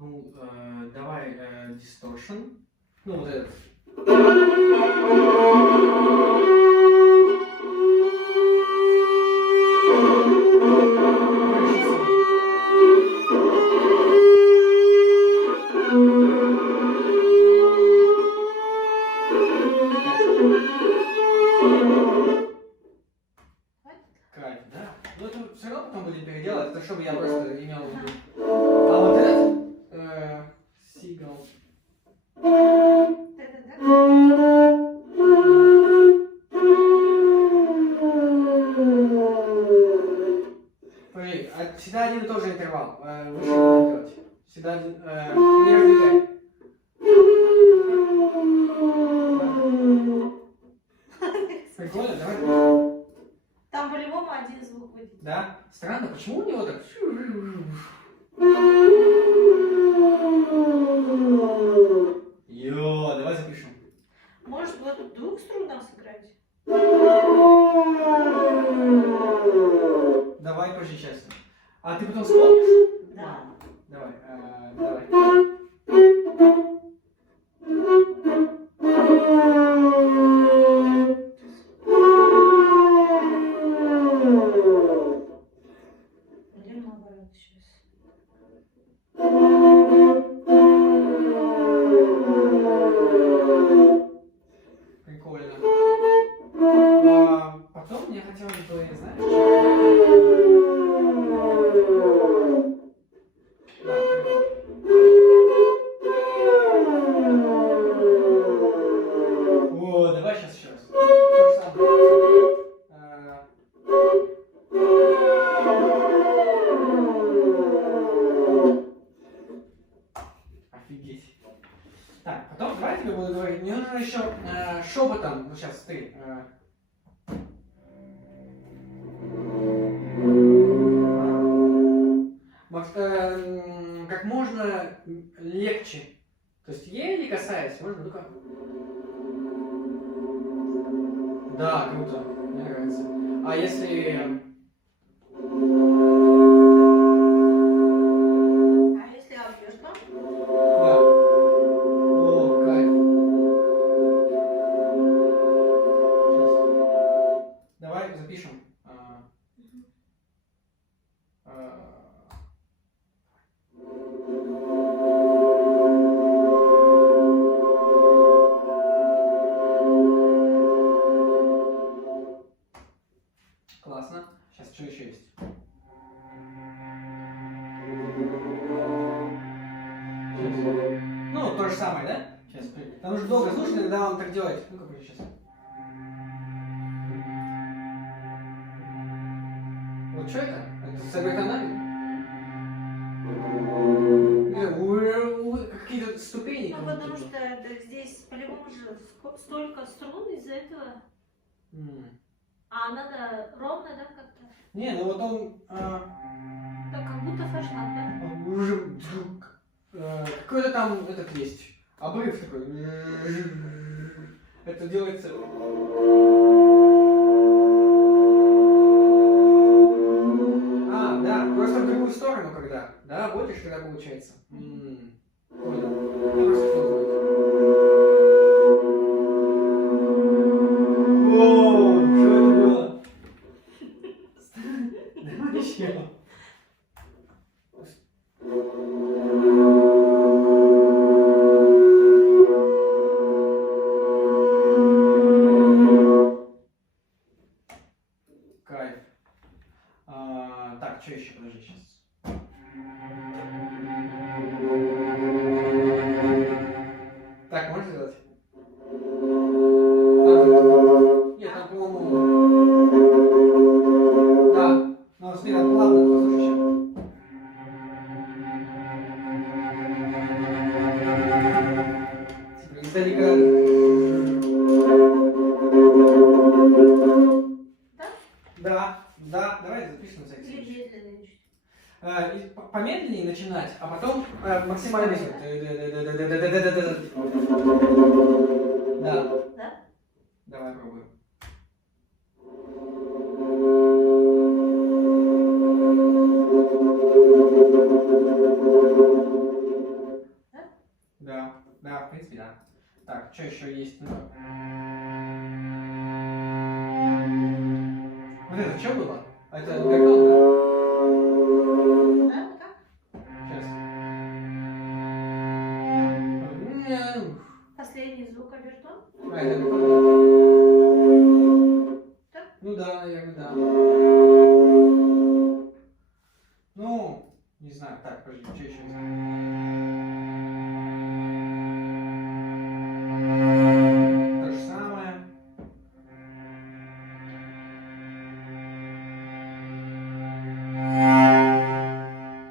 Ну, давай distortion. Ну, вот этот. Кайф, да? Ну, это все равно потом будем переделать, это чтобы я просто имел в виду. А вот этот сигнал. Смотри, всегда один и тот же интервал. Выше не надо делать. Всегда один. Не раздвигай. Прикольно, давай. Там по-любому один звук выйдет. Да? Странно, почему у него так? Йо, давай запишем. Может, вот двух струн нам сыграть? Давай позже честно. А ты потом вспомнишь? Да. Давай, давай. Или наоборот сейчас. Прикольно. Потом мне хотелось бы, знаешь, о, давай сейчас еще раз. То же самое. Офигеть. Так, потом давай я тебе буду говорить. Мне нужно еще шепотом. Ну сейчас ты. Как можно легче. То есть еле касаясь, можно, ну-ка. Да, круто. Мне нравится. А если... А если объемно? Да. О, кайф. Сейчас. Давай запишем. Классно. Сейчас что еще есть? Ну, то же самое, да? Сейчас. Там уже долго слушать, когда вам так делать. Ну, какой сейчас. Вот что это? Это с обертонами? Какие-то ступени. Ну, потому что здесь по-любому же столько струн из-за этого. А надо ровно, да, как-то? Не, ну вот он... Так, как будто флешмоб, да? Он уже... какой-то там этот есть. Обрыв такой. Это делается... А, да, просто в другую сторону когда. Да, водишь, когда получается. Понял. Я просто что-то... Воу, что это было? Давай еще. Кайф. Так, что еще? Подожди, сейчас. Так, можно сделать? Нет, там, по-моему... Да, но смотри, там плавно, послушай еще. Типа издалека. Да, давай запишем за Или медленно чуть. Помедленнее начинать, а потом максимально быстро. Да. Да? Давай пробуем. принципе, да. Так, что еще есть? Ну, вот это что было? Это бэкграунд, Да, вот так? да? Сейчас. Последний звук обертон. А, это бэкграунд, да? Да? Ну да, наверное, да. Ну, не знаю. Так, подожди, что еще есть? То же самое.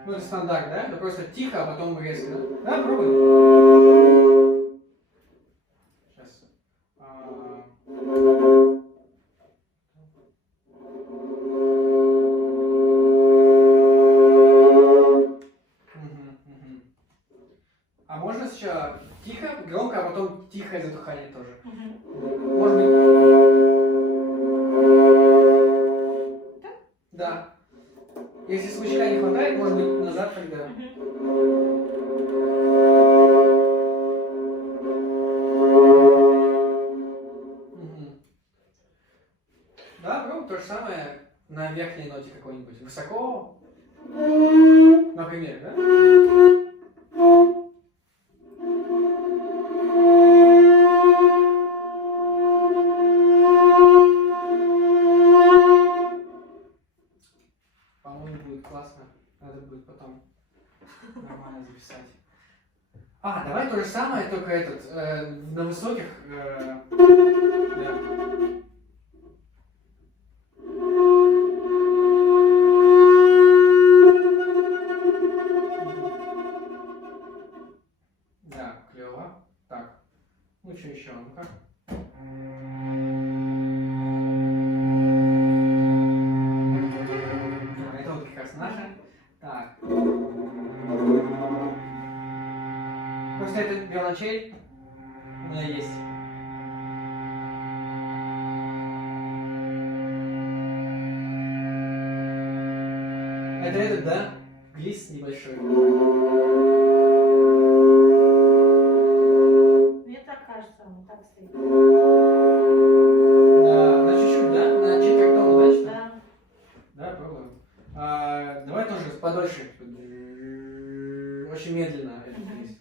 Ну, это стандарт, да? Это просто тихо, а потом резко, да? Да, пробуем. Сейчас. А можно сначала тихо, громко, а потом тихое затухание тоже? Может быть... Да. Если звучка не хватает, может быть назад тогда. Да, пробуем то же самое на верхней ноте какой-нибудь. Высоко. Например, да? По-моему, будет классно. Надо будет потом нормально записать. А, давай то же самое, только на высоких. Да. Да, клево. Так. Ну что еще? Ну-ка. Это вот как раз наше. Так. Просто это виолончель у меня есть. Это этот, да? Глиss небольшой. Мне так кажется, он так стоит. Да, на чуть-чуть, да? На четвертом, значит? Да. Да, пробуем. Давай тоже подольше. Очень медленно это глиss.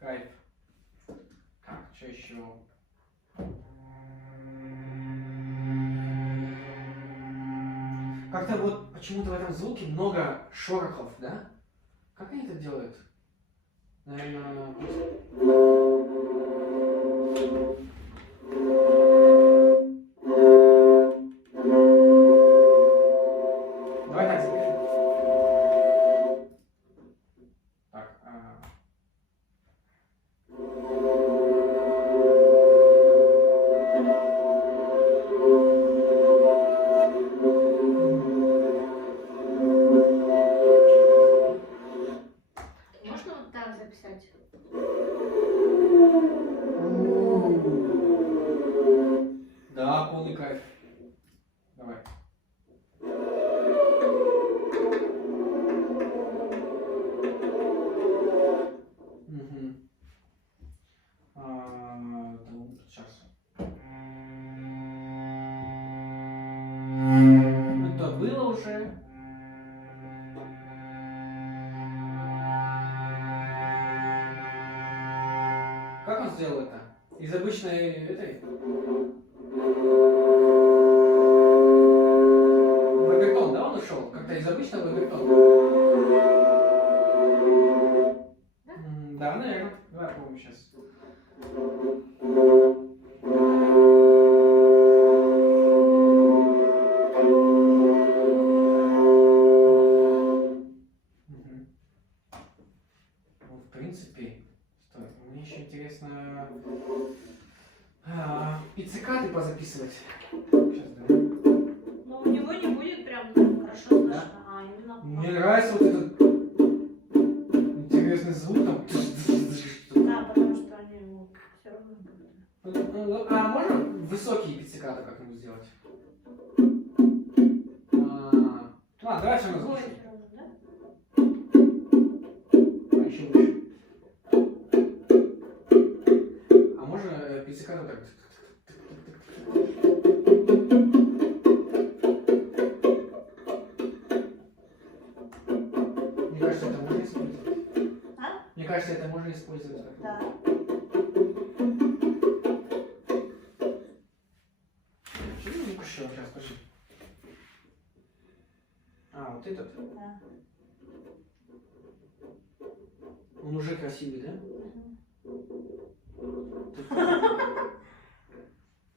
Кайф. Так, что еще? Как-то вот почему-то в этом звуке много шорохов, да? Как они это делают? Наверное, давай так запишем. Так, Можно вот так записать? да, полный кайф. Давай. Угу. Сейчас. Это было уже. Как он сделал это? Из обычной этой? В обертон, да, он ушел? Как-то из обычного в обертон? Да, наверное. Давай попробуем сейчас. Ну, в принципе, стой, мне еще интересно пиццикаты позаписывать. Сейчас, да. Но у него не будет прям так хорошо слышно, Да? а именно... Мне нравится вот этот интересный звук там. попробуем. А можно высокие пиццикаты как-нибудь сделать? Давай все равно Ой, запишем. сразу, да? А еще выше. А можно пиццикату так? Мне кажется, это можно использовать. А? Мне кажется, это можно использовать. Да. Ну-ка еще, сейчас, подожди. Вот этот. Да. Он уже красивый, да?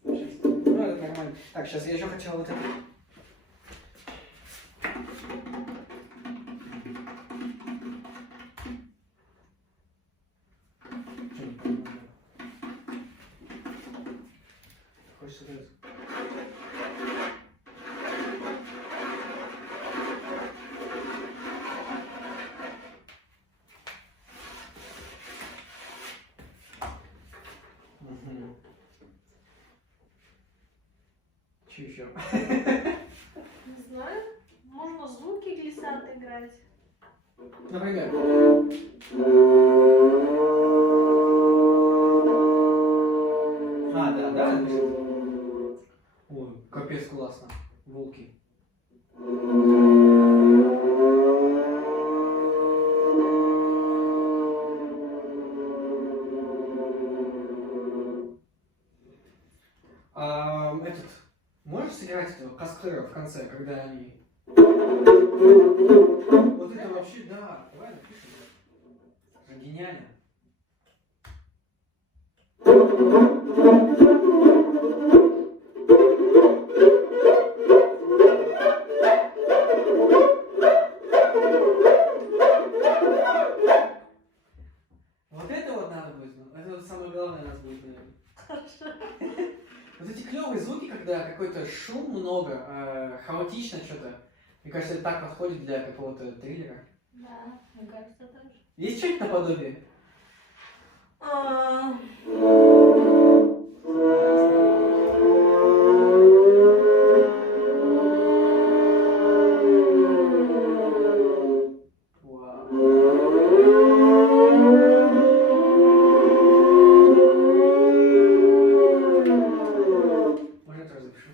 Сейчас. Ну, это нормально. Так, сейчас я еще хотел вот это. Хочется вот это. Че еще? Не знаю. Можно звуки глиссанды играть. Например. Да. Ой, капец классно. Волки. Этот. Можешь сыграть этого каскадера в конце, когда они. Вот это вообще, да. Давай напишем. Это гениально. Вот это вот надо будет. Это вот самое главное у нас будет, наверное. Вот эти клевые звуки, когда какой-то шум много, хаотично что-то. Мне кажется, это так подходит для какого-то триллера. Да, мне кажется, тоже. Есть что-нибудь наподобие? Можно я тоже запишу?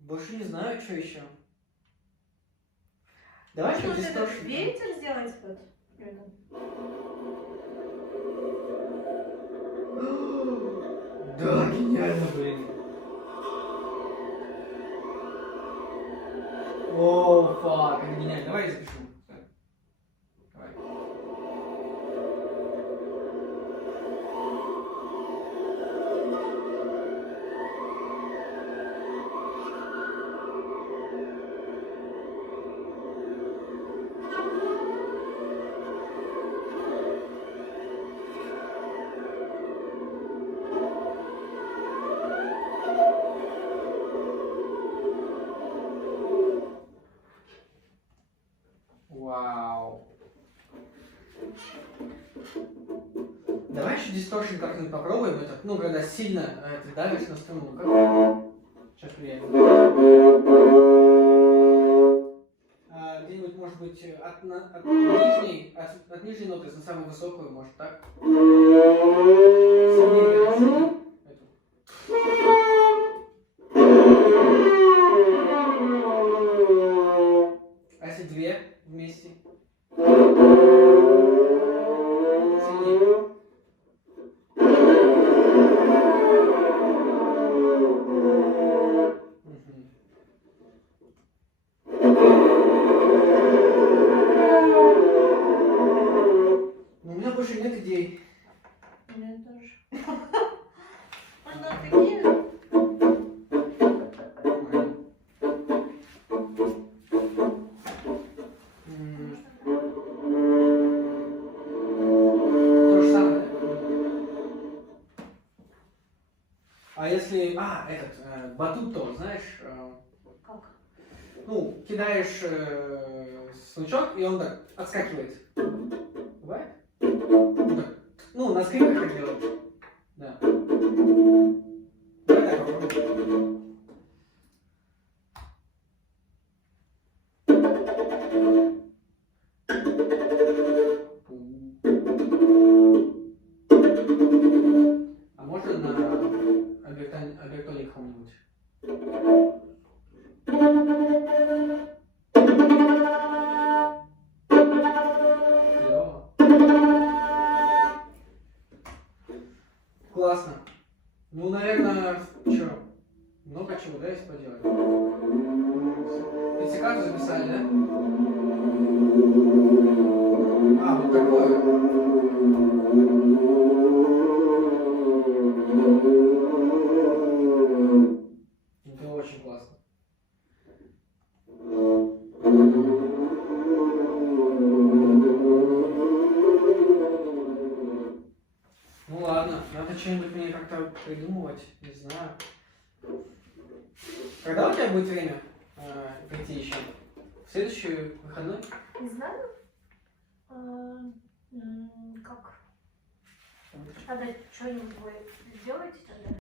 Больше не знаю, что еще. Давай Может, что-то этот дисторшн. ветер сделать под рядом? Да, гениально, блин. О, фак, это гениально. Давай я запишу. Давай. Вау. Давай еще дисторшн как-нибудь попробуем. Это, ну, когда сильно ты давишь на струну. Как? Сейчас влияем. Где-нибудь, может быть, от нижней ноты на самую высокую, может так? Сильнее, сильнее. А если две вместе? Сильнее. У меня больше нет идей. батут тоже, знаешь, Как? ну, кидаешь смычок, и он так отскакивает. Бывает? Ну, так, ну, на скрипках так делают. Да. Давай так попробуем. А можно на обертоне каком-нибудь? Клево. Классно. Ну, наверное, что? Много чего, да, есть поделать? Пиццикату записали, да? А, вот такое. Это очень классно. Ну ладно, надо что-нибудь мне как-то придумывать, не знаю. Когда у тебя будет время прийти еще? В следующий выходной? Не знаю. Как? Надо что-нибудь вы сделаете тогда?